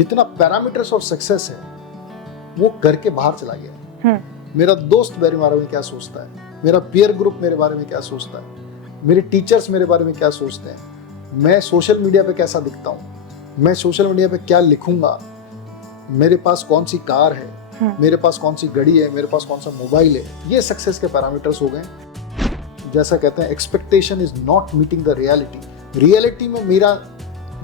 जितना parameters of success है वो घर के बाहर चला गया है। मेरा दोस्त मेरे बारे में क्या सोचता है, मेरा पीयर ग्रुप मेरे बारे में क्या सोचता है, मेरे टीचर्स मेरे बारे में क्या सोचते हैं, मैं सोशल मीडिया पे कैसा दिखता हूँ, मैं सोशल मीडिया पे क्या लिखूंगा, मेरे पास कौन सी कार है, मेरे पास कौन सी घड़ी है, मेरे पास कौन सा मोबाइल है, ये सक्सेस के पैरामीटर्स हो गए। जैसा कहते हैं expectation is not meeting the reality. Reality में मेरा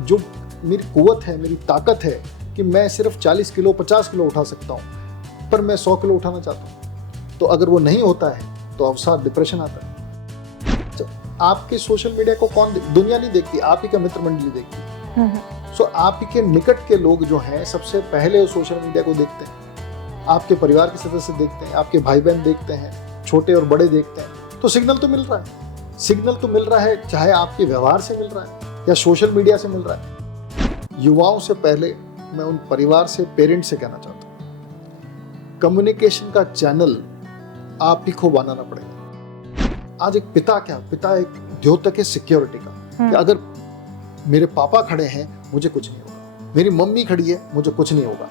जो मेरी कुव्वत है, मेरी ताकत है कि मैं सिर्फ 40 किलो 50 किलो उठा सकता हूँ, पर मैं 100 किलो उठाना चाहता हूँ। तो अगर वो नहीं होता है तो अवसाद, डिप्रेशन आता है। तो आपके सोशल मीडिया को कौन दुनिया नहीं देखती, आप ही का मित्र मंडली देखती। सो आप ही के निकट के लोग जो हैं सबसे पहले वो सोशल मीडिया को देखते हैं, आपके परिवार के सदस्य देखते हैं, आपके भाई बहन देखते हैं, छोटे और बड़े देखते हैं। तो सिग्नल तो मिल रहा है, सिग्नल तो मिल रहा है, चाहे आपके व्यवहार से मिल रहा है या सोशल मीडिया से मिल रहा है। युवाओं से पहले मैं उन परिवार से, पेरेंट्स से कहना चाहता हूँ, कम्युनिकेशन का चैनल आप ही को बनाना पड़ेगा। आज एक पिता एक द्योतक है सिक्योरिटी का, कि अगर मेरे पापा खड़े हैं मुझे कुछ नहीं होगा, मेरी मम्मी खड़ी है मुझे कुछ नहीं होगा।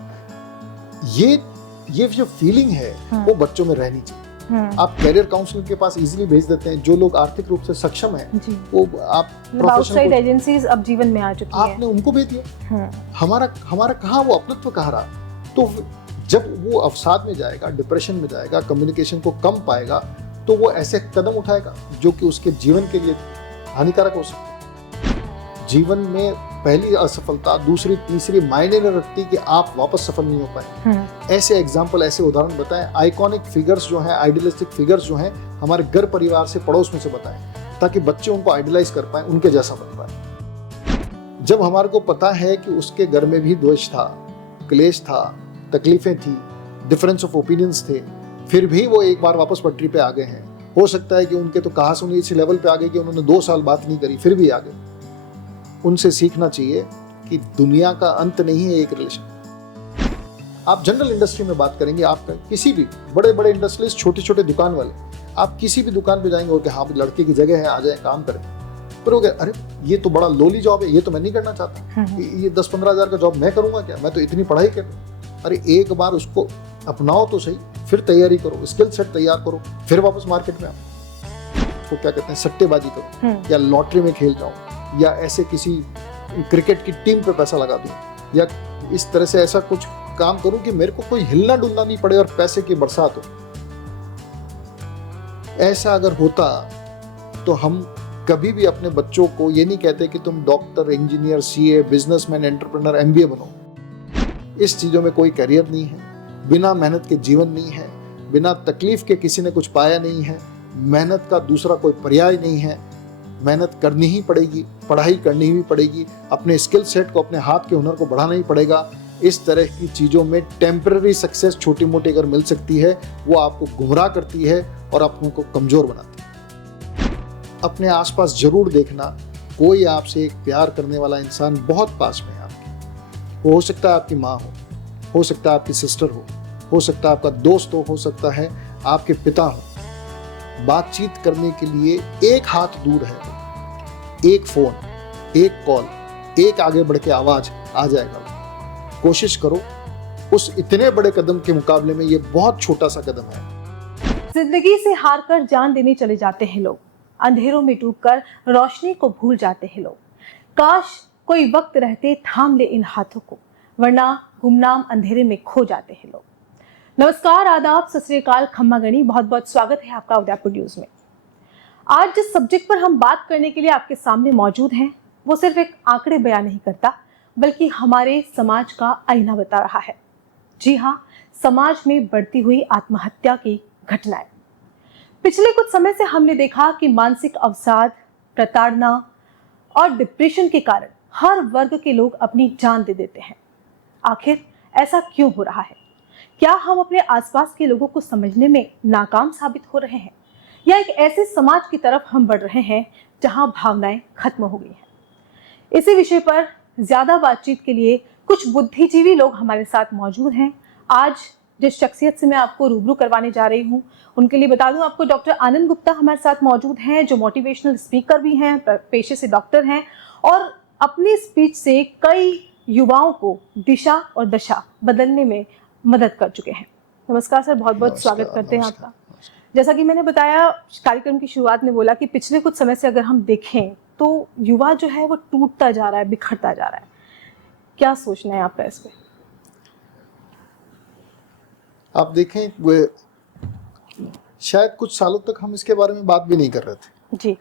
ये जो फीलिंग है वो बच्चों में रहनी चाहिए। आप कैरियर काउंसलर के पास इजीली भेज देते हैं, जो लोग आर्थिक रूप से सक्षम हैं वो आप आउटसाइड एजेंसीज अब जीवन में आ चुकी हैं, आपने उनको भेज दिया। हमारा कहाँ वो अपनत्व कहाँ रहा। तो जब वो अवसाद में जाएगा, डिप्रेशन में जाएगा, कम्युनिकेशन को कम पाएगा, तो वो ऐसे कदम उठाएगा जो कि उसके जीवन के लिए हानिकारक हो सकते हैं। जीवन में पहली असफलता, दूसरी तीसरी मायने न रखती कि आप वापस सफल नहीं हो पाए। ऐसे एग्जाम्पल, ऐसे उदाहरण बताएं। आइकॉनिक फिगर्स जो हैं, आइडियलिस्टिक फिगर्स जो हैं, हमारे घर परिवार से, पड़ोस में से बताएं, ताकि बच्चे उनको आइडियलाइज कर पाए, उनके जैसा बन पाए। जब हमारे को पता है कि उसके घर में भी द्वेष था, क्लेश था, तकलीफें थी, डिफरेंस ऑफ ओपिनियंस थे, फिर भी वो एक बार वापस पटरी पे आ गए हैं। हो सकता है कि उनके तो कहा सुनी इस लेवल पे आ गए कि उन्होंने 2 साल बात नहीं करी, फिर भी आ गए। उनसे सीखना चाहिए कि दुनिया का अंत नहीं है एक रिलेशन। आप जनरल इंडस्ट्री में बात करेंगे, आप किसी भी बड़े बड़े इंडस्ट्रियलिस्ट, छोटे छोटे दुकान वाले, आप किसी भी दुकान पे जाएंगे और कि हाँ लड़के की जगह है, आ जाए काम करें, पर हो गया अरे ये तो बड़ा लोली जॉब है, ये तो मैं नहीं करना चाहता, ये 10-15 हज़ार का जॉब मैं करूंगा क्या, मैं तो इतनी पढ़ाई कर। अरे एक बार उसको अपनाओ तो सही, फिर तैयारी करो, स्किल सेट तैयार करो, फिर वापस मार्केट में आओ। तो क्या कहते हैं, सट्टेबाजी करो या लॉटरी में खेल जाओ या ऐसे किसी क्रिकेट की टीम पे पैसा लगा दूं या इस तरह से ऐसा कुछ काम करूं कि मेरे को कोई हिलना डुलना नहीं पड़े और पैसे की बरसात हो। ऐसा अगर होता तो हम कभी भी अपने बच्चों को ये नहीं कहते कि तुम doctor, engineer, CA, businessman, entrepreneur, MBA बनो। इस चीजों में कोई करियर नहीं है, बिना मेहनत के जीवन नहीं है, बिना तकलीफ के किसी ने कुछ पाया नहीं है, मेहनत का दूसरा कोई पर्याय नहीं है। मेहनत करनी ही पड़ेगी, पढ़ाई करनी ही पड़ेगी, अपने स्किल सेट को, अपने हाथ के हुनर को बढ़ाना ही पड़ेगा। इस तरह की चीज़ों में टेम्पररी सक्सेस छोटी मोटी अगर मिल सकती है, वो आपको गुमराह करती है और आपको कमज़ोर बनाती है। अपने आसपास जरूर देखना, कोई आपसे एक प्यार करने वाला इंसान बहुत पास में है आपके। वो हो सकता है आपकी माँ हो सकता है आपकी सिस्टर हो सकता है आपका दोस्त हो सकता है आपके पिता हो। बातचीत करने के लिए एक हाथ दूर है, एक फोन, एक कॉल, एक आगे बढ़ के आवाज आ जाएगा। कोशिश करो, उस इतने बड़े कदम के मुकाबले में ये बहुत छोटा सा कदम है। जिंदगी से हारकर जान देने चले जाते हैं लोग, अंधेरों में डूबकर रोशनी को भूल जाते हैं लोग। काश कोई वक्त रहते थाम ले इन हाथों को, वरना गुमनाम अंधेरे में खो जाते हैं लोग। नमस्कार, आदाब, सत श्री अकाल, खम्मा गणी, बहुत बहुत स्वागत है आपका उदयपुर न्यूज में। आज जिस सब्जेक्ट पर हम बात करने के लिए आपके सामने मौजूद हैं, वो सिर्फ एक आंकड़े बयान नहीं करता, बल्कि हमारे समाज का आईना बता रहा है। जी हाँ, समाज में बढ़ती हुई आत्महत्या की घटनाएं। पिछले कुछ समय से हमने देखा कि मानसिक अवसाद, प्रताड़ना और डिप्रेशन के कारण हर वर्ग के लोग अपनी जान दे देते हैं। आखिर ऐसा क्यों हो रहा है? क्या हम अपने आसपास के लोगों को समझने में नाकाम साबित हो रहे हैं, या एक ऐसे समाज की तरफ हम बढ़ रहे हैं जहां भावनाएं खत्म हो गई हैं? इसी विषय पर ज्यादा बातचीत के लिए कुछ बुद्धिजीवी लोग हमारे साथ मौजूद हैं। आज जिस शख्सियत से मैं आपको रूबरू करवाने जा रही हूं, उनके लिए बता दूं आपको, डॉक्टर आनंद गुप्ता हमारे साथ मौजूद हैं, जो मोटिवेशनल स्पीकर भी हैं, पेशे से डॉक्टर हैं और अपनी स्पीच से कई युवाओं को दिशा और दशा बदलने में मदद कर चुके हैं। नमस्कार सर, बहुत बहुत स्वागत करते हैं आपका। जैसा कि मैंने बताया कार्यक्रम की शुरुआत में बोला कि पिछले कुछ समय से अगर हम देखें तो युवा जो है वो टूटता जा रहा है, बिखरता जा रहा है। क्या सोचना है आपका इस पे? आप देखें, वो शायद कुछ सालों तक हम इसके बारे में बात भी नहीं कर रहे थे जी।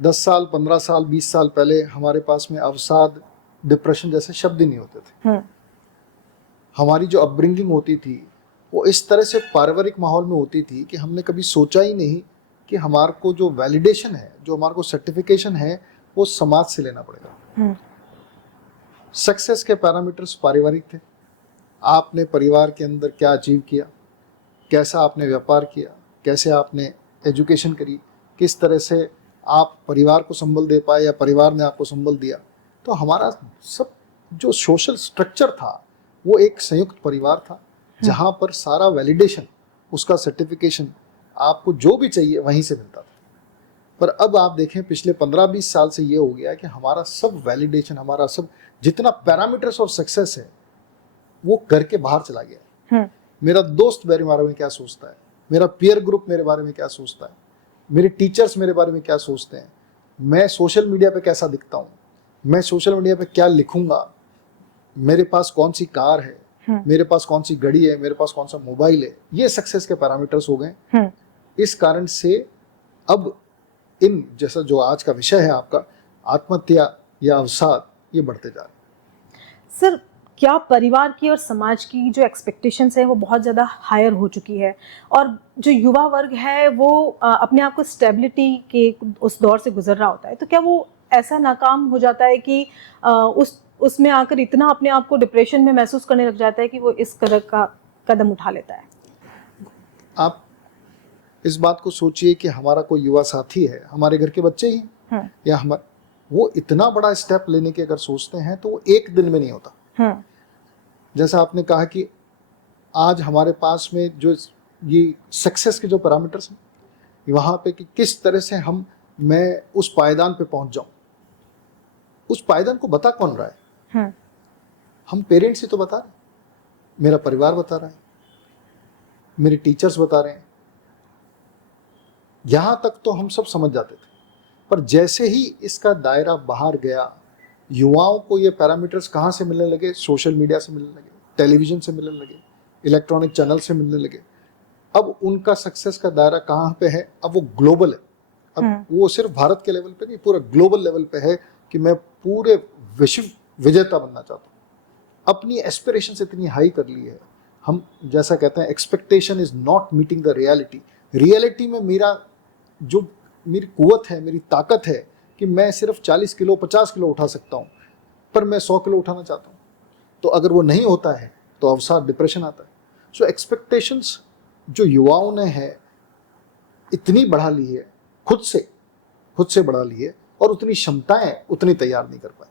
10 साल, 15 साल, 20 साल पहले हमारे पास में अवसाद, डिप्रेशन जैसे शब्द ही नहीं होते थे। हमारी जो अपब्रिंगिंग होती थी वो इस तरह से पारिवारिक माहौल में होती थी कि हमने कभी सोचा ही नहीं कि हमारे को जो वैलिडेशन है, जो हमारे को सर्टिफिकेशन है, वो समाज से लेना पड़ेगा। सक्सेस के पैरामीटर्स पारिवारिक थे। आपने परिवार के अंदर क्या अचीव किया, कैसा आपने व्यापार किया, कैसे आपने एजुकेशन करी, किस तरह से आप परिवार को संबल दे पाए या परिवार ने आपको संबल दिया। तो हमारा सब जो सोशल स्ट्रक्चर था वो एक संयुक्त परिवार था, जहाँ पर सारा वैलिडेशन, उसका सर्टिफिकेशन, आपको जो भी चाहिए वहीं से मिलता था। पर अब आप देखें पिछले 15-20 साल से ये हो गया है कि हमारा सब वैलिडेशन, हमारा सब जितना पैरामीटर्स ऑफ सक्सेस है वो घर के बाहर चला गया है। मेरा दोस्त मेरे बारे में क्या सोचता है, मेरा पीयर ग्रुप मेरे बारे में क्या सोचता है, मेरे टीचर्स मेरे बारे में क्या सोचते हैं, मैं सोशल मीडिया पे कैसा दिखता हूँ, मैं सोशल मीडिया पे क्या लिखूंगा, मेरे पास कौन सी कार है, मेरे पास कौन सी घड़ी है, मेरे पास कौन सा मोबाइल है, ये सक्सेस के पैरामीटर्स हो गए। इस कारण से अब इन जैसा जो आज का विषय है आपका, आत्महत्या या अवसाद, ये बढ़ते जा रहे हैं। सर, क्या परिवार की और समाज की जो एक्सपेक्टेशंस है वो बहुत ज़्यादा हायर हो चुकी है, और जो युवा वर्ग है वो अपने आप को स्टेबिलिटी के उस दौर से गुजर रहा होता है, तो क्या वो ऐसा नाकाम हो जाता है कि उसमें आकर इतना अपने आप को डिप्रेशन में महसूस करने लग जाता है कि वो इस कदर का कदम उठा लेता है? आप इस बात को सोचिए कि हमारा कोई युवा साथी है, हमारे घर के बच्चे ही या वो इतना बड़ा स्टेप लेने की अगर सोचते हैं तो वो एक दिन में नहीं होता। जैसा आपने कहा कि आज हमारे पास में जो ये सक्सेस के जो पैरामीटर्स हैं वहाँ पे कि किस तरह से मैं उस पायदान पे पहुंच जाऊं, उस पायदान को बता कौन रहा है? हम पेरेंट्स ही तो बता रहे हैं, मेरा परिवार बता रहा है, मेरे टीचर्स बता रहे हैं। यहां तक तो हम सब समझ जाते थे, पर जैसे ही इसका दायरा बाहर गया, युवाओं को ये पैरामीटर्स कहाँ से मिलने लगे? सोशल मीडिया से मिलने लगे, टेलीविजन से मिलने लगे, इलेक्ट्रॉनिक चैनल से मिलने लगे। अब उनका सक्सेस का दायरा कहाँ पे है? अब वो ग्लोबल है। अब वो सिर्फ भारत के लेवल पे नहीं, पूरा ग्लोबल लेवल पे है कि मैं पूरे विश्व विजेता बनना चाहता हूँ। अपनी एस्पिरेशंस इतनी हाई कर ली है, हम जैसा कहते हैं expectation is not meeting the reality. Reality में मेरी कुव्वत है, मेरी ताकत है कि मैं सिर्फ 40 किलो 50 किलो उठा सकता हूँ, पर मैं 100 किलो उठाना चाहता हूँ। तो अगर वो नहीं होता है तो अवसाद, डिप्रेशन आता है। सो एक्सपेक्टेशंस जो युवाओं ने है इतनी बढ़ा ली है, खुद से बढ़ा ली है, और उतनी क्षमताएं उतनी तैयार नहीं कर पाए।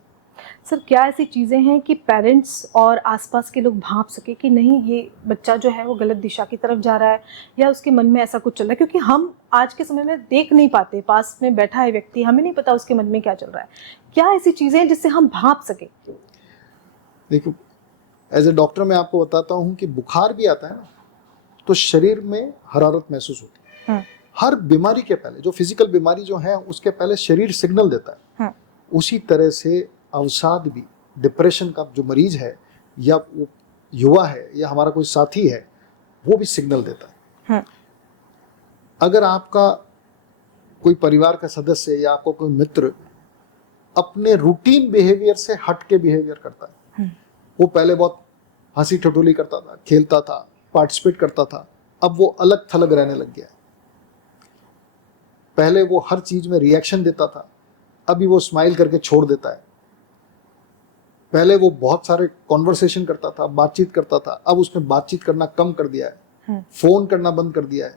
सर, क्या ऐसी चीज़ें हैं कि पेरेंट्स और आसपास के लोग भांप सके कि नहीं, ये बच्चा जो है वो गलत दिशा की तरफ जा रहा है, या उसके मन में ऐसा कुछ चल रहा है? क्योंकि हम आज के समय में देख नहीं पाते, पास में बैठा है व्यक्ति, हमें नहीं पता उसके मन में क्या चल रहा है। क्या ऐसी चीज़ें हैं जिससे हम भांप सके? देखो, एज ए डॉक्टर मैं आपको बताता हूँ कि बुखार भी आता है ना तो शरीर में हरारत महसूस होती है। हर बीमारी के पहले, जो फिजिकल बीमारी जो है उसके पहले शरीर सिग्नल देता है। उसी तरह से अवसाद भी, डिप्रेशन का जो मरीज है या वो युवा है या हमारा कोई साथी है, वो भी सिग्नल देता है। अगर आपका कोई परिवार का सदस्य या आपको कोई मित्र अपने रूटीन बिहेवियर से हट के बिहेवियर करता है, वो पहले बहुत हंसी ठिठोली करता था, खेलता था, पार्टिसिपेट करता था, अब वो अलग थलग रहने लग गया है। पहले वो हर चीज में रिएक्शन देता था, अभी वो स्माइल करके छोड़ देता है। पहले वो बहुत सारे कॉन्वर्सेशन करता था, बातचीत करता था, अब उसने बातचीत करना कम कर दिया है, फोन करना बंद कर दिया है,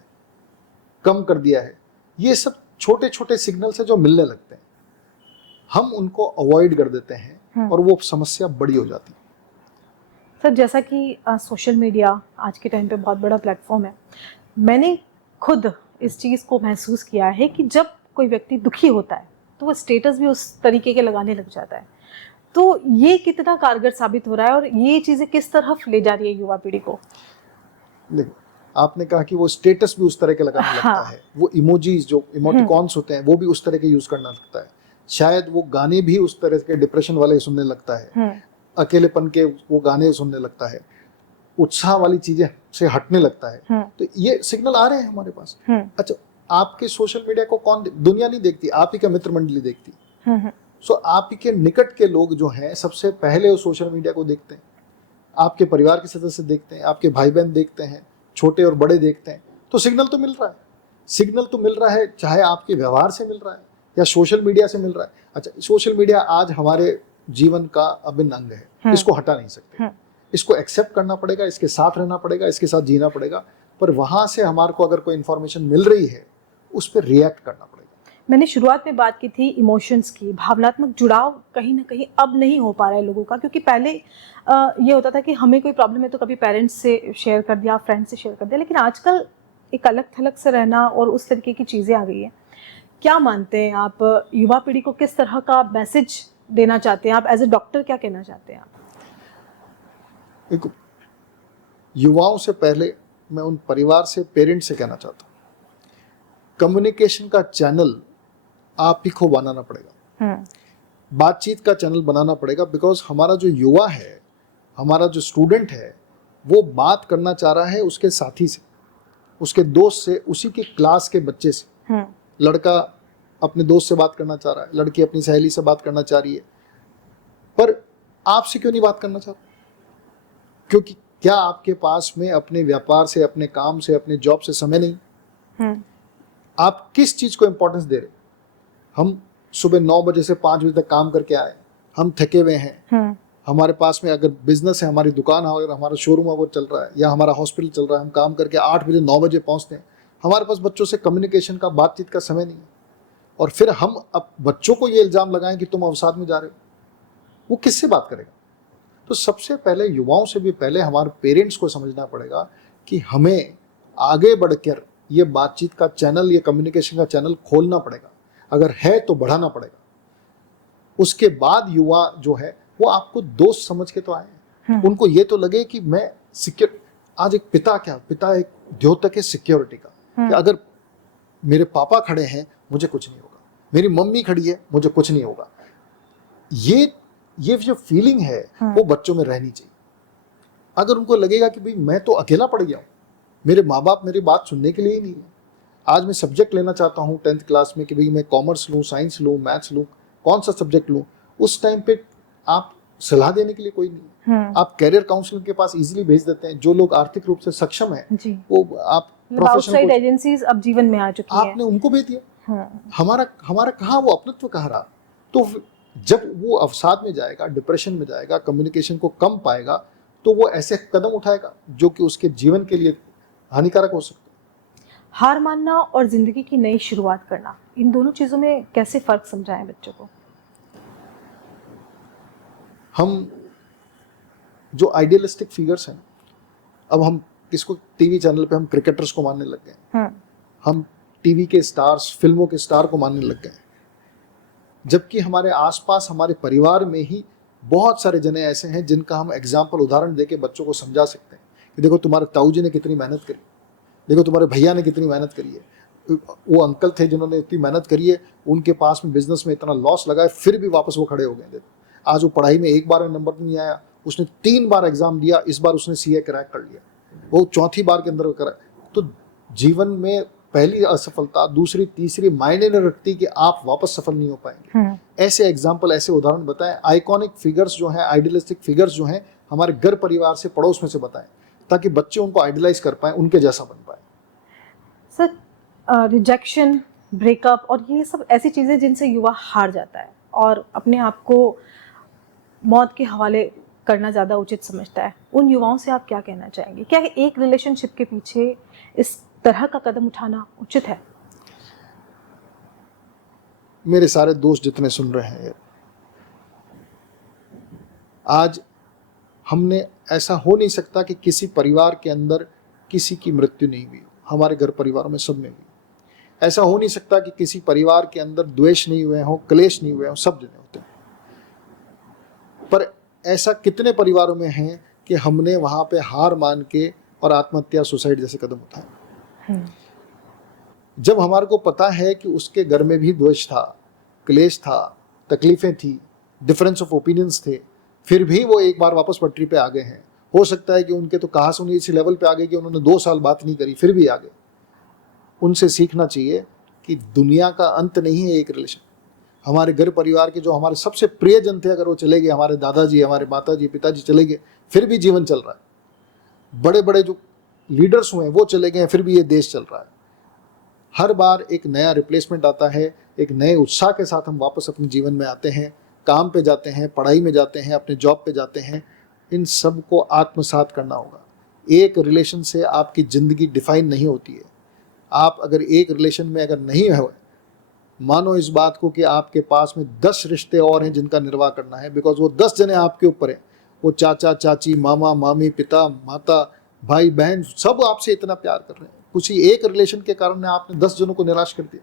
कम कर दिया है। ये सब छोटे छोटे सिग्नल से जो मिलने लगते हैं, हम उनको अवॉइड कर देते हैं और वो समस्या बड़ी हो जाती है। सर, जैसा कि सोशल मीडिया आज के टाइम पे बहुत बड़ा प्लेटफॉर्म है, मैंने खुद इस चीज़ को महसूस किया है कि जब कोई व्यक्ति दुखी होता है तो वो स्टेटस भी उस तरीके के लगाने लग जाता है। तो ये कितना कारगर साबित हो रहा है और ये चीजें किस तरफ ले जा रही है युवा पीढ़ी को? देखो, आपने कहा कि वो स्टेटस भी उस तरह के लगाने लगता हाँ। है, वो इमोजीज जो इमोटिकॉन्स होते हैं वो भी उस तरह के यूज करना लगता है, शायद वो गाने भी उस तरह के डिप्रेशन वाले सुनने लगता है, अकेलेपन के वो गाने सुनने लगता है, उत्साह वाली चीजें से हटने लगता है। तो ये सिग्नल आ रहे हैं हमारे पास। अच्छा, आपके सोशल मीडिया को कौन दुनिया नहीं देखती, आप ही का मित्र मंडली देखती। सो आप ही के निकट के लोग जो हैं सबसे पहले वो सोशल मीडिया को देखते हैं, आपके परिवार के सदस्य देखते हैं, आपके भाई बहन देखते हैं, छोटे और बड़े देखते हैं। तो सिग्नल तो मिल रहा है, सिग्नल तो मिल रहा है, चाहे आपके व्यवहार से मिल रहा है या सोशल मीडिया से मिल रहा है। अच्छा, सोशल मीडिया आज हमारे जीवन का अभिन्न अंग है, इसको हटा नहीं सकते, इसको एक्सेप्ट करना पड़ेगा, इसके साथ रहना पड़ेगा, इसके साथ जीना पड़ेगा। पर वहां से हमारे को अगर कोई इंफॉर्मेशन मिल रही है उस पर रिएक्ट करना पड़ेगा। मैंने शुरुआत में बात की थी इमोशंस की, भावनात्मक जुड़ाव कहीं ना कहीं अब नहीं हो पा रहा है लोगों का, क्योंकि पहले ये होता था कि हमें कोई प्रॉब्लम है तो कभी पेरेंट्स से शेयर कर दिया, फ्रेंड्स से शेयर कर दिया, लेकिन आजकल एक अलग थलग से रहना और उस तरीके की चीज़ें आ गई हैं। क्या मानते हैं आप, युवा पीढ़ी को किस तरह का मैसेज देना चाहते हैं आप? एज ए डॉक्टर क्या कहना चाहते हैं आप? देखो, युवाओं से पहले मैं उन परिवार से, पेरेंट्स से कहना चाहता हूँ, कम्युनिकेशन का चैनल आप ही को बनाना पड़ेगा, बातचीत का चैनल बनाना पड़ेगा। बिकॉज हमारा जो युवा है, हमारा जो स्टूडेंट है, वो बात करना चाह रहा है उसके साथी से, उसके दोस्त से, उसी के क्लास के बच्चे से। लड़का अपने दोस्त से बात करना चाह रहा है, लड़की अपनी सहेली से बात करना चाह रही है, पर आपसे क्यों नहीं बात करना चाहता? क्योंकि क्या आपके पास में अपने व्यापार से, अपने काम से, अपने जॉब से समय नहीं? आप किस चीज को इंपॉर्टेंस दे रहे? हम सुबह 9 बजे से 5 बजे तक काम करके आए, हम थके हुए हैं, हमारे पास में अगर बिजनेस है, हमारी दुकान है, अगर हमारा शोरूम है वो चल रहा है, या हमारा हॉस्पिटल चल रहा है, हम काम करके 8 बजे 9 बजे पहुंचते हैं, हमारे पास बच्चों से कम्युनिकेशन का, बातचीत का समय नहीं है। और फिर हम अब बच्चों को ये इल्जाम लगाएं कि तुम अवसाद में जा रहे हो, वो किससे बात करेगा? तो सबसे पहले युवाओं से भी पहले हमारे पेरेंट्स को समझना पड़ेगा कि हमें आगे बढ़कर ये बातचीत का चैनल, ये कम्युनिकेशन का चैनल खोलना पड़ेगा, अगर है तो बढ़ाना पड़ेगा। उसके बाद युवा जो है वो आपको दोस्त समझ के तो आए, उनको ये तो लगे कि मैं सिक्योर। आज एक पिता एक द्योतक है सिक्योरिटी का, कि अगर मेरे पापा खड़े हैं मुझे कुछ नहीं होगा, मेरी मम्मी खड़ी है मुझे कुछ नहीं होगा। ये जो फीलिंग है वो बच्चों में रहनी चाहिए। अगर उनको लगेगा कि भाई मैं तो अकेला पड़ गया हूँ, मेरे माँ बाप मेरी बात सुनने के लिए ही नहीं है, आज मैं सब्जेक्ट लेना चाहता हूँ 10th क्लास में कि भाई मैं कॉमर्स लूँ, साइंस लूँ, मैथ्स लूँ, कौन सा सब्जेक्ट लूँ, उस टाइम पे आप सलाह देने के लिए कोई नहीं है। आप कैरियर काउंसलर के पास इजीली भेज देते हैं। जो लोग आर्थिक रूप से सक्षम है वो आप प्रोफेशनल एजेंसीज अब जीवन में आ चुकी हैं, आपने उनको भेज दिया। हमारा कहाँ वो अपनत्व कहाँ रहा? तो जब वो अवसाद में जाएगा, डिप्रेशन में जाएगा, कम्युनिकेशन को कम पाएगा, तो वो ऐसे कदम उठाएगा जो कि उसके जीवन के लिए हानिकारक हो सकता है। हार मानना और जिंदगी की नई शुरुआत करना, इन दोनों चीजों में कैसे फर्क समझाएं बच्चों को? हम जो आइडियलिस्टिक फिगर्स हैं, अब हम किसको टीवी चैनल पे हम क्रिकेटर्स को मानने लग गए, हम टीवी के स्टार्स, फिल्मों के स्टार को मानने लग गए, जबकि हमारे आसपास, हमारे परिवार में ही बहुत सारे जने ऐसे हैं जिनका हम एग्जाम्पल, उदाहरण देके बच्चों को समझा सकते हैं कि देखो तुम्हारे ताऊ जी ने कितनी मेहनत करी, देखो तुम्हारे भैया ने कितनी मेहनत करी है, वो अंकल थे जिन्होंने इतनी मेहनत करी है, उनके पास में बिजनेस में इतना लॉस लगा है, फिर भी वापस वो खड़े हो गए। देखो आज वो पढ़ाई में एक बार नंबर नहीं आया, उसने 3 बार एग्जाम दिया, इस बार उसने सीए क्रैक कर लिया, वो 4थी बार के अंदर करा। तो जीवन में पहली असफलता, दूसरी, तीसरी मायने नहीं रखती कि आप वापस सफल नहीं हो पाएंगे। ऐसे एग्जाम्पल, ऐसे उदाहरण बताएं, आइकॉनिक फिगर्स जो हैं, आइडियलिस्टिक फिगर्स जो हैं, हमारे घर परिवार से, पड़ोस में से बताएं, ताकि बच्चे उनको आइडियलाइज कर पाए, उनके जैसा बन पाए। सर, रिजेक्शन, ब्रेकअप और ये सब ऐसी चीजें जिनसे युवा हार जाता है और अपने आप को मौत के हवाले करना ज़्यादा उचित समझता है, उन युवाओं से आप क्या कहना चाहेंगे? क्या एक रिलेशनशिप के पीछे इस तरह का कदम उठाना उचित है? मेरे सारे दोस्त जितने सुन रहे हैं, आज हमने, ऐसा हो नहीं सकता कि किसी परिवार के अंदर किसी की मृत्यु नहीं हुई। हमारे घर परिवारों में सब में हुई। ऐसा हो नहीं सकता कि किसी परिवार के अंदर द्वेष नहीं हुए हों, क्लेश नहीं हुए हों, सब जने होते हैं। ऐसा कितने परिवारों में है कि हमने वहाँ पे हार मान के और आत्महत्या सुसाइड जैसे कदम उठाए। जब हमारे को पता है कि उसके घर में भी द्वेष था, क्लेश था, तकलीफें थी, डिफरेंस ऑफ ओपिनियंस थे, फिर भी वो एक बार वापस पटरी पे आ गए हैं। हो सकता है कि उनके तो कहा सुनी इसी लेवल पे आ गए कि उन्होंने 2 साल बात नहीं करी, फिर भी आ गए। उनसे सीखना चाहिए कि दुनिया का अंत नहीं है एक रिलेशन। हमारे घर परिवार के जो हमारे सबसे प्रियजन थे, अगर वो चले गए, हमारे दादाजी, हमारे माताजी, पिताजी चले गए, फिर भी जीवन चल रहा है। बड़े बड़े जो लीडर्स हुए हैं वो चले गए, फिर भी ये देश चल रहा है। हर बार एक नया रिप्लेसमेंट आता है, एक नए उत्साह के साथ हम वापस अपने जीवन में आते हैं, काम पे जाते हैं, पढ़ाई में जाते हैं, अपने जॉब पे जाते हैं। इन सब को आत्मसात करना होगा। एक रिलेशन से आपकी ज़िंदगी डिफाइन नहीं होती है। आप अगर एक रिलेशन में अगर नहीं है, मानो इस बात को कि आपके पास में 10 रिश्ते और हैं जिनका निर्वाह करना है, बिकॉज वो 10 जने आपके ऊपर हैं। वो चाचा चाची, मामा मामी, पिता माता, भाई बहन, सब आपसे इतना प्यार कर रहे हैं। कुछ ही एक रिलेशन के कारण आपने 10 जनों को निराश कर दिया।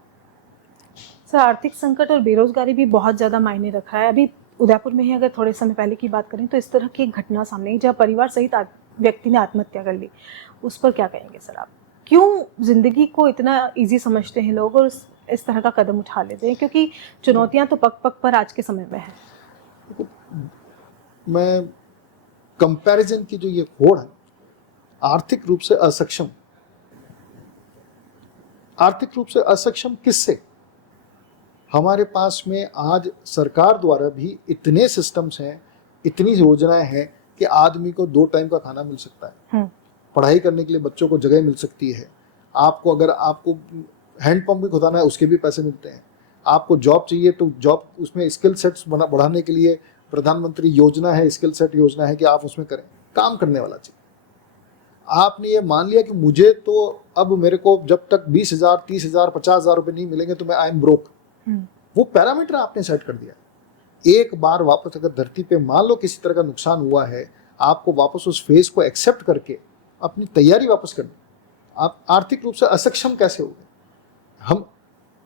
सर, आर्थिक संकट और बेरोजगारी भी बहुत ज़्यादा मायने रखा है। अभी उदयपुर में ही अगर थोड़े समय पहले की बात करें तो इस तरह की एक घटना सामने आई जहाँ परिवार सहित व्यक्ति ने आत्महत्या कर ली। उस पर क्या कहेंगे सर आप? क्यों जिंदगी को इतना इजी समझते हैं लोग और इस तरह का कदम उठा लेते हैं? क्योंकि चुनौतियां तो पग पग पर आज के समय में है। मैं कंपैरिजन की जो ये होड़ है, आर्थिक रूप से असक्षम, आर्थिक रूप से असक्षम किससे? हमारे पास में आज सरकार द्वारा भी इतने सिस्टम्स हैं, इतनी योजनाएं हैं कि आदमी को 2 टाइम का खाना मिल सकता है। पढ़ाई करने के लिए बच्चों को जगह मिल सकती है। आपको अगर आपको हैंडपंप भी खुदाना है उसके भी पैसे मिलते हैं। आपको जॉब चाहिए तो जॉब, उसमें स्किल सेट्स बढ़ाने के लिए प्रधानमंत्री योजना है, स्किल सेट योजना है कि आप उसमें करें। काम करने वाला चाहिए। आपने ये मान लिया कि मुझे तो अब मेरे को जब तक 20,000, 30,000, 50,000 रुपये नहीं मिलेंगे तो मैं आई एम ब्रोक। वो पैरामीटर आपने सेट कर दिया। एक बार वापस अगर धरती पे मान लो किसी तरह का नुकसान हुआ है, आपको वापस उस फेज को एक्सेप्ट करके अपनी तैयारी वापस करनी। आप आर्थिक रूप से असक्षम कैसे हो गए? हम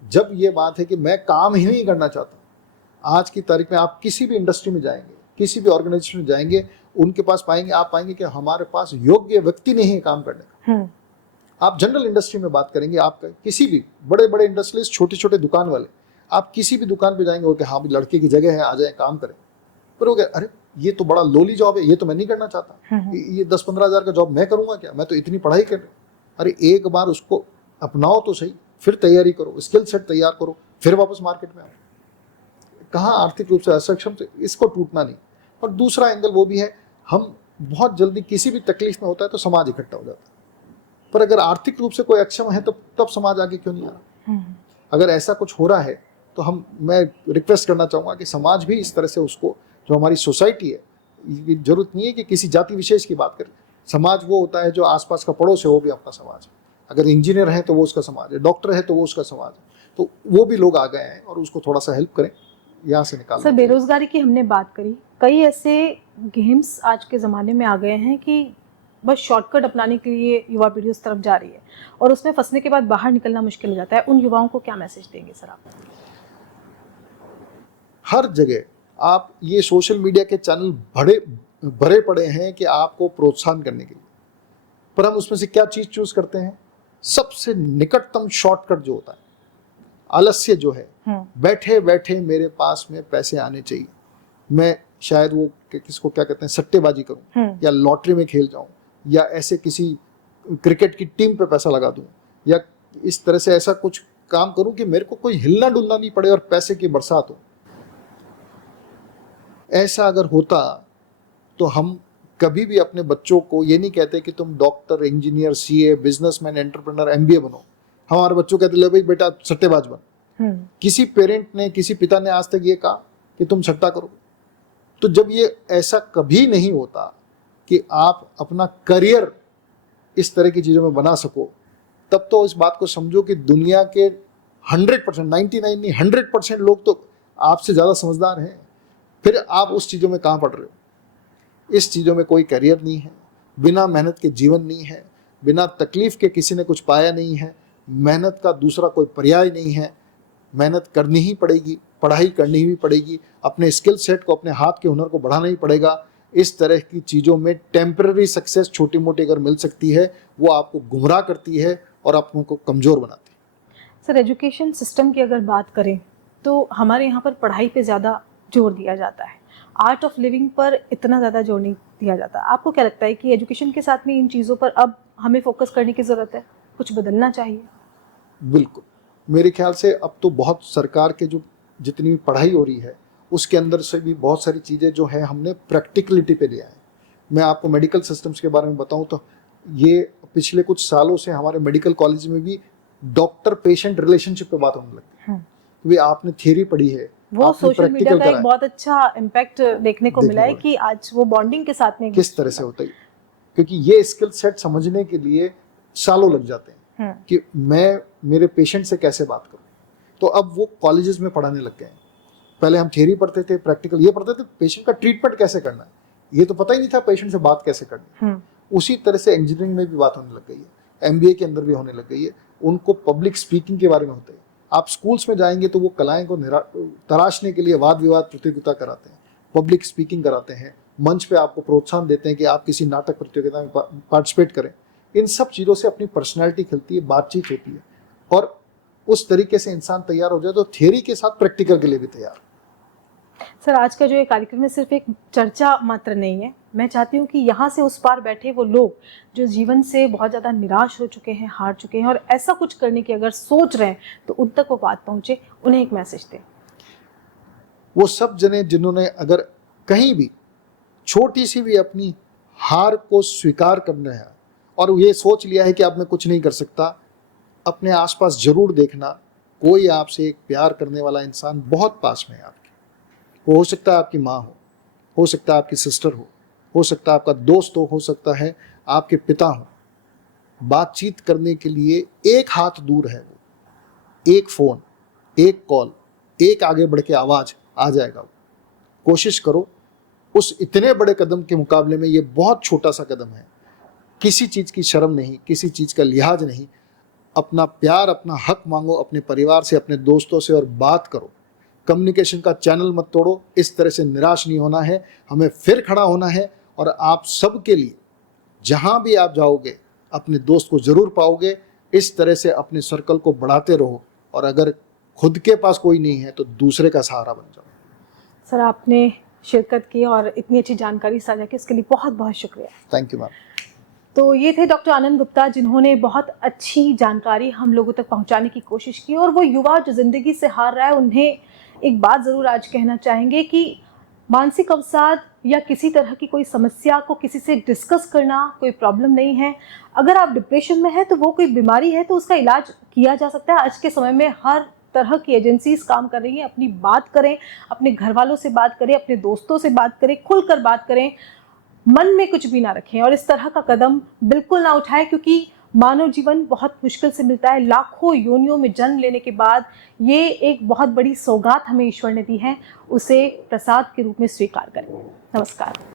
जब ये बात है कि मैं काम ही नहीं करना चाहता, आज की तारीख में आप किसी भी इंडस्ट्री में जाएंगे, किसी भी ऑर्गेनाइजेशन में जाएंगे, उनके पास आप पाएंगे कि हमारे पास योग्य व्यक्ति नहीं है काम करने का। आप जनरल इंडस्ट्री में बात करेंगे, आप किसी भी बड़े बड़े इंडस्ट्रियलिस्ट, छोटे छोटे दुकान वाले, आप किसी भी दुकान पे जाएंगे कि हाँ भी लड़के की जगह है, आ जाए काम करें। पर वो क्या, अरे ये तो बड़ा लोली जॉब है, ये तो मैं नहीं करना चाहता, ये 10-15 हज़ार का जॉब मैं करूंगा क्या, मैं तो इतनी पढ़ाई कर रहा हूँ। अरे एक बार उसको अपनाओ तो सही, फिर तैयारी करो, स्किल सेट तैयार करो, फिर वापस मार्केट में आओ। कहाँ आर्थिक रूप से अक्षम से, इसको टूटना नहीं। और दूसरा एंगल वो भी है, हम बहुत जल्दी किसी भी तकलीफ में होता है तो समाज इकट्ठा हो जाता है। पर अगर आर्थिक रूप से कोई अक्षम है तो तब समाज आगे क्यों नहीं आ रहा? अगर ऐसा कुछ हो रहा है तो मैं रिक्वेस्ट करना चाहूँगा कि समाज भी इस तरह से उसको, जो हमारी सोसाइटी है, जरूरत नहीं है कि किसी जाति विशेष की बात करें। समाज वो होता है जो आसपास का पड़ोस है, वो भी अपना समाज है। अगर इंजीनियर है तो वो उसका समाज है, डॉक्टर है तो वो उसका समाज है। तो वो भी लोग आ गए हैं और उसको थोड़ा सा हेल्प करें, यहाँ से निकाल। सर, बेरोजगारी की हमने बात करी। कई ऐसे गेम्स आज के ज़माने में आ गए हैं कि बस शॉर्टकट अपनाने के लिए युवा पीढ़ी उस तरफ जा रही है और उसमें फंसने के बाद बाहर निकलना मुश्किल हो जाता है। उन युवाओं को क्या मैसेज देंगे सर आप? हर जगह आप ये सोशल मीडिया के चैनल भरे पड़े हैं कि आपको प्रोत्साहन करने के लिए, पर हम उसमें से क्या चीज़ चूज करते हैं? सबसे निकटतम शॉर्टकट जो होता है, आलस्य जो है, बैठे बैठे मेरे पास में पैसे आने चाहिए, मैं शायद वो किसको क्या कहते हैं, सट्टेबाजी करूं, या लॉटरी में खेल जाऊं, या ऐसे किसी क्रिकेट की टीम पे पैसा लगा दूं, या इस तरह से ऐसा कुछ काम करूं कि मेरे को कोई हिलना डुलना नहीं पड़े और पैसे की बरसात हो। ऐसा अगर होता तो हम कभी भी अपने बच्चों को ये नहीं कहते कि तुम doctor, engineer, CA, businessman, entrepreneur, MBA बनो। हमारे बच्चों कहते ले भाई बेटा सट्टेबाज बन। किसी पेरेंट ने, किसी पिता ने आज तक ये कहा कि तुम सट्टा करो? तो जब ये ऐसा कभी नहीं होता कि आप अपना करियर इस तरह की चीज़ों में बना सको, तब तो इस बात को समझो कि दुनिया के 100%, 99 नहीं 100% लोग तो आपसे ज़्यादा समझदार हैं। फिर आप उस चीज़ों में कहाँ पढ़ रहे हो? इस चीज़ों में कोई करियर नहीं है, बिना मेहनत के जीवन नहीं है, बिना तकलीफ के किसी ने कुछ पाया नहीं है, मेहनत का दूसरा कोई पर्याय नहीं है, मेहनत करनी ही पड़ेगी। पढ़ाई करनी ही पड़ेगी, अपने स्किल सेट को, अपने हाथ के हुनर को बढ़ाना ही पड़ेगा। इस तरह की चीज़ों में टेम्पररी सक्सेस छोटी मोटी अगर मिल सकती है, वो आपको गुमराह करती है और अपनों को कमज़ोर बनाती है। सर, एजुकेशन सिस्टम की अगर बात करें तो हमारे यहाँ पर पढ़ाई पे ज़्यादा जोर दिया जाता है, आर्ट ऑफ लिविंग पर इतना ज़्यादा जोर नहीं दिया जाता। आपको क्या लगता है कि एजुकेशन के साथ में इन चीज़ों पर अब हमें फोकस करने की ज़रूरत है, कुछ बदलना चाहिए? बिल्कुल, मेरे ख्याल से अब तो बहुत सरकार के जो जितनी भी पढ़ाई हो रही है उसके अंदर से भी बहुत सारी चीज़ें जो है हमने प्रैक्टिकलिटी पे लिया है। मैं आपको मेडिकल सिस्टम्स के बारे में बताऊं तो ये पिछले कुछ सालों से हमारे मेडिकल कॉलेज में भी डॉक्टर पेशेंट रिलेशनशिप पे बात होने लगती है। क्योंकि आपने थियरी पढ़ी है, वो आपने सोशल मीडिया प्रैक्टिकल का करा एक बहुत अच्छा इम्पैक्ट देखने को मिला है कि आज वो बॉन्डिंग के साथ में किस तरह से होता है, क्योंकि ये स्किल सेट समझने के लिए सालों लग जाते हैं कि मैं मेरे पेशेंट से कैसे बात करूं। तो अब वो कॉलेजेस में पढ़ाने लग गए हैं। पहले हम थियरी पढ़ते थे, प्रैक्टिकल ये पढ़ते थे, पेशेंट का ट्रीटमेंट कैसे करना है ये तो पता ही नहीं था, पेशेंट से बात कैसे करनी है। उसी तरह से इंजीनियरिंग में भी बात होने लग गई है, एमबीए के अंदर भी होने लग गई है। उनको पब्लिक स्पीकिंग के बारे में होता है। आप स्कूल्स में जाएंगे तो वो कलाएं को तराशने के लिए वाद विवाद प्रतियोगिता कराते हैं, पब्लिक स्पीकिंग कराते हैं, मंच पे आपको प्रोत्साहन देते हैं कि आप किसी नाटक प्रतियोगिता में पार्टिसिपेट करें। इन सब चीज़ों से अपनी पर्सनैलिटी खिलती है, बातचीत होती है, और उस तरीके से इंसान तैयार हो जाए तो थियरी के साथ प्रैक्टिकल के लिए भी तैयार। सर, आज का जो ये कार्यक्रम है सिर्फ एक चर्चा मात्र नहीं है। मैं चाहती हूँ कि यहाँ से उस पार बैठे वो लोग जो जीवन से बहुत ज़्यादा निराश हो चुके हैं, हार चुके हैं और ऐसा कुछ करने की अगर सोच रहे हैं तो उन तक वो बात पहुँचे, उन्हें एक मैसेज दें। वो सब जने जिन्होंने अगर कहीं भी छोटी सी भी अपनी हार को स्वीकार करना है और ये सोच लिया है कि अब मैं कुछ नहीं कर सकता, अपने आसपास जरूर देखना, कोई आपसे एक प्यार करने वाला इंसान बहुत पास में है आपके। वो हो सकता है आपकी माँ हो सकता है आपकी सिस्टर हो सकता है आपका दोस्त हो सकता है आपके पिता हो। बातचीत करने के लिए एक हाथ दूर है वो, एक फ़ोन, एक कॉल, एक आगे बढ़ के आवाज़ आ जाएगा वो। कोशिश करो, उस इतने बड़े कदम के मुकाबले में ये बहुत छोटा सा कदम है। किसी चीज़ की शर्म नहीं, किसी चीज़ का लिहाज नहीं, अपना प्यार, अपना हक मांगो अपने परिवार से, अपने दोस्तों से और बात करो। कम्युनिकेशन का चैनल मत तोड़ो। इस तरह से निराश नहीं होना है, हमें फिर खड़ा होना है और आप सबके लिए जहां भी आप जाओगे अपने दोस्त को जरूर पाओगे। इस तरह से अपने सर्कल को बढ़ाते रहो और अगर खुद के पास कोई नहीं है तो दूसरे का सहारा बन जाओ। सर, आपने शिरकत की और इतनी अच्छी जानकारी साझा की, इसके लिए बहुत बहुत शुक्रिया। Thank you ma'am. तो ये थे डॉक्टर आनंद गुप्ता, जिन्होंने बहुत अच्छी जानकारी हम लोगों तक पहुंचाने की कोशिश की। और वो युवा जो ज़िंदगी से हार रहा है, उन्हें एक बात ज़रूर आज कहना चाहेंगे कि मानसिक अवसाद या किसी तरह की कोई समस्या को किसी से डिस्कस करना कोई प्रॉब्लम नहीं है। अगर आप डिप्रेशन में हैं तो वो कोई बीमारी है, तो उसका इलाज किया जा सकता है। आज के समय में हर तरह की एजेंसीज काम कर रही हैं। अपनी बात करें, अपने घर वालों से बात करें, अपने दोस्तों से बात करें, खुलकर बात करें, मन में कुछ भी ना रखें और इस तरह का कदम बिल्कुल ना उठाएं, क्योंकि मानव जीवन बहुत मुश्किल से मिलता है। लाखों योनियों में जन्म लेने के बाद ये एक बहुत बड़ी सौगात हमें ईश्वर ने दी है, उसे प्रसाद के रूप में स्वीकार करें। नमस्कार।